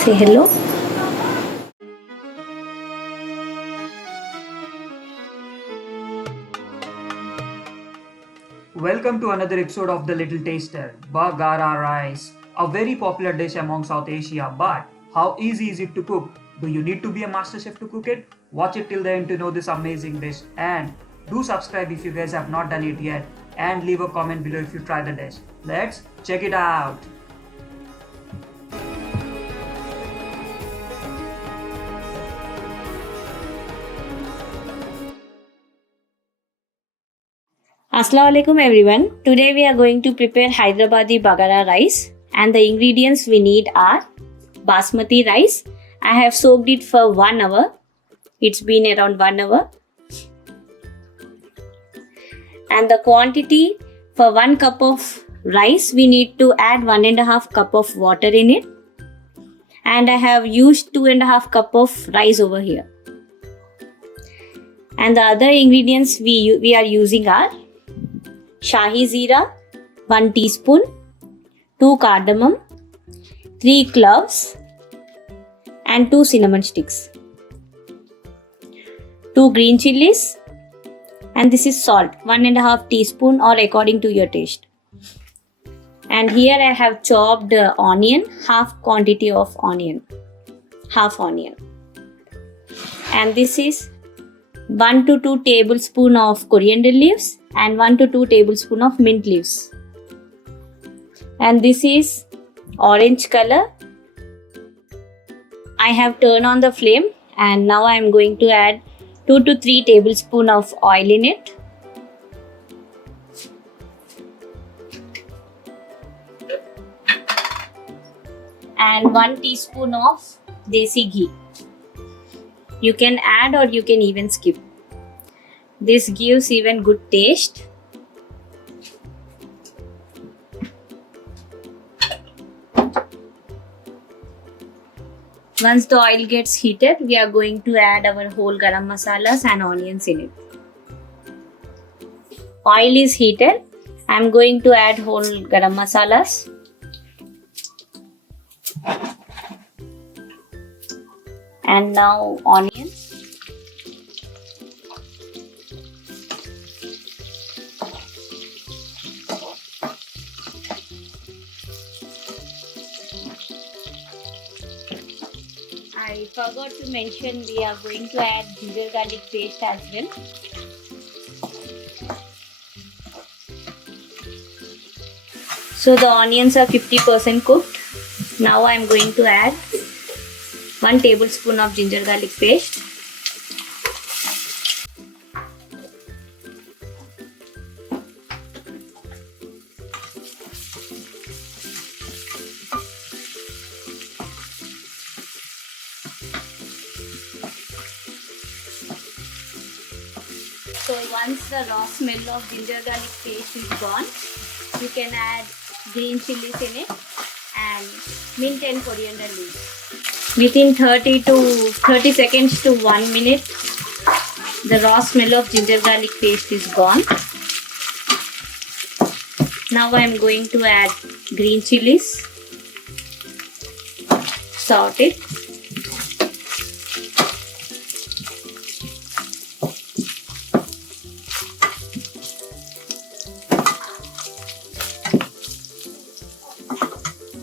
Say hello. Welcome to another episode of The Little Taster, Bagara rice, a very popular dish among South Asia. But how easy is it to cook? Do you need to be a master chef to cook it? Watch it till the end to know this amazing dish. And do subscribe if you guys have not done it yet. And leave a comment below if you try the dish. Let's check it out. Assalamu alaikum everyone. Today we are going to prepare Hyderabadi Bagara rice and the ingredients we need are basmati rice. I have soaked it for 1 hour. It's been around 1 hour. And the quantity for 1 cup of rice we need to add 1.5 cup of water in it. And I have used 2.5 cup of rice over here. And the other ingredients we are using are Shahi Zeera, 1 teaspoon, 2 cardamom, 3 cloves and 2 cinnamon sticks, 2 green chilies, and this is salt, 1.5 teaspoon or according to your taste. And here I have chopped onion, half quantity of onion, half onion. And this is 1 to 2 tablespoon of coriander leaves and 1 to 2 tablespoon of mint leaves. And this is orange color. I have turned on the flame and now I am going to add 2 to 3 tablespoon of oil in it. And 1 teaspoon of desi ghee. You can add or you can even skip. This gives even good taste. Once the oil gets heated, we are going to add our whole garam masalas and onions in it. Oil is heated. I am going to add whole garam masalas. And now onion. I forgot to mention we are going to add ginger garlic paste as well. So the onions are 50% cooked. Now I am going to add 1 tablespoon of ginger garlic paste. So once the raw smell of ginger garlic paste is gone, you can add green chilies in it and mint and coriander leaves. Within 30 seconds to 1 minute, the raw smell of ginger garlic paste is gone. Now I am going to add green chilies, saute it.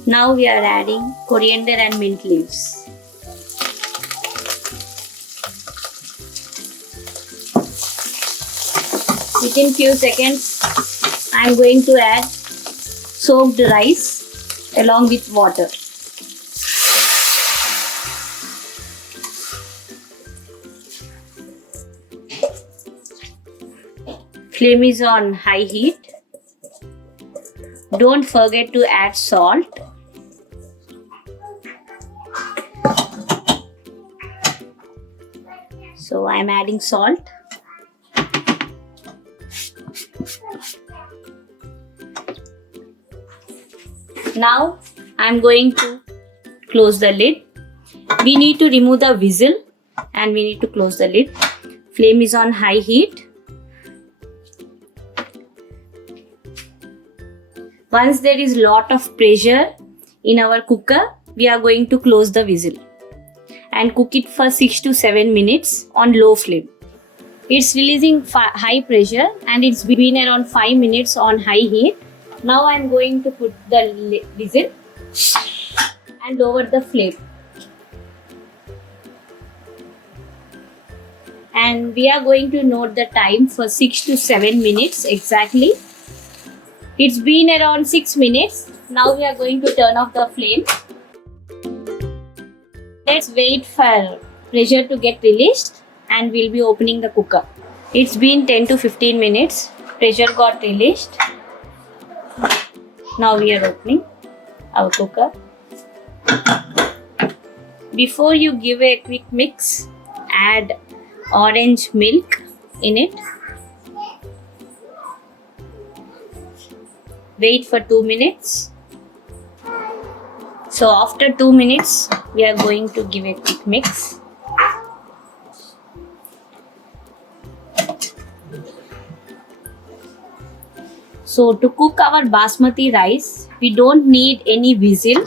Now we are adding coriander and mint leaves. Within few seconds, I am going to add soaked rice along with water. Flame is on high heat. Don't forget to add salt. So I am adding salt. Now I am going to close the lid. We need to remove the whistle and we need to close the lid. Flame is on high heat. Once there is lot of pressure in our cooker, we are going to close the whistle and cook it for 6 to 7 minutes on low flame. It's releasing high pressure and it's been around 5 minutes on high heat. Now I'm going to put the whistle and lower the flame. And we are going to note the time for 6 to 7 minutes exactly. It's been around 6 minutes. Now we are going to turn off the flame. Let's wait for pressure to get released and we'll be opening the cooker. It's been 10 to 15 minutes. Pressure got released. Now we are opening our cooker. Before you give a quick mix, add orange milk in it. Wait for 2 minutes. So after 2 minutes, we are going to give a quick mix. So to cook our basmati rice, we don't need any whistle.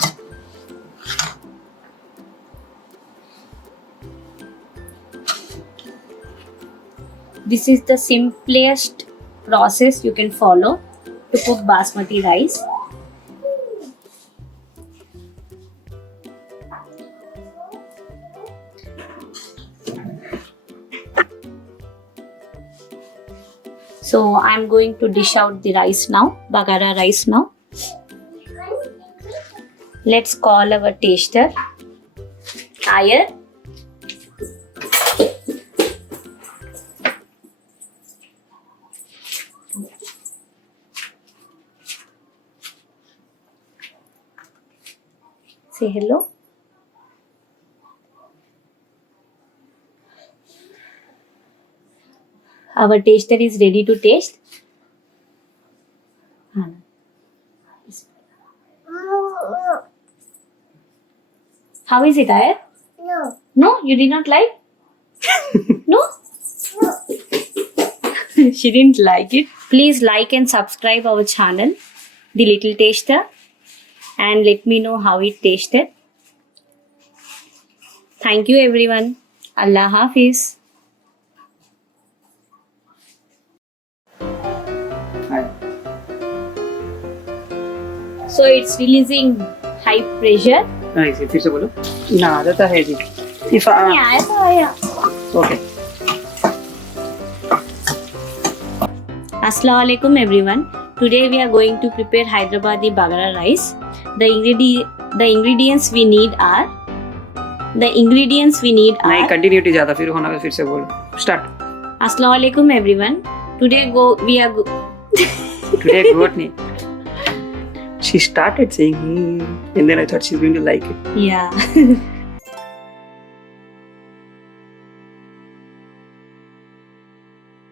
This is the simplest process you can follow to cook basmati rice. So I'm going to dish out the rice now, Bagara rice now. Let's call our taster, Iyer. Say hello. Our taster is ready to taste. How is it, Iyer? No. No, you did not like? No? She didn't like it. Please like and subscribe our channel, The Little Taster, and let me know how it tasted. Thank you everyone. Allah Hafiz. So it's releasing high pressure. इसे फिर से बोलो ना आता है जी इफा नहीं आया तो आया. Okay Assalamu alaikum everyone. Today we are going to prepare Hyderabadi Bagara rice. The ingredients we need are नहीं कंटिन्यूटी ज्यादा फिर होना फिर से बोलो start Assalamu alaikum everyone. Today we are today got me she started saying and then I thought she's going to like it yeah